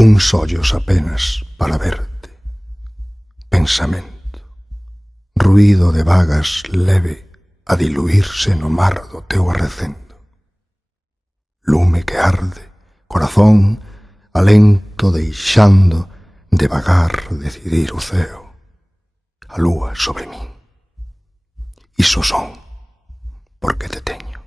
uns ollos apenas para verte. Pensamento, ruído de vagas leve a diluirse no mar do teu arrecendo. Lume que arde, corazón alento deixando devagar decidir o ceo. A lúa sobre min. Iso son porque te teño.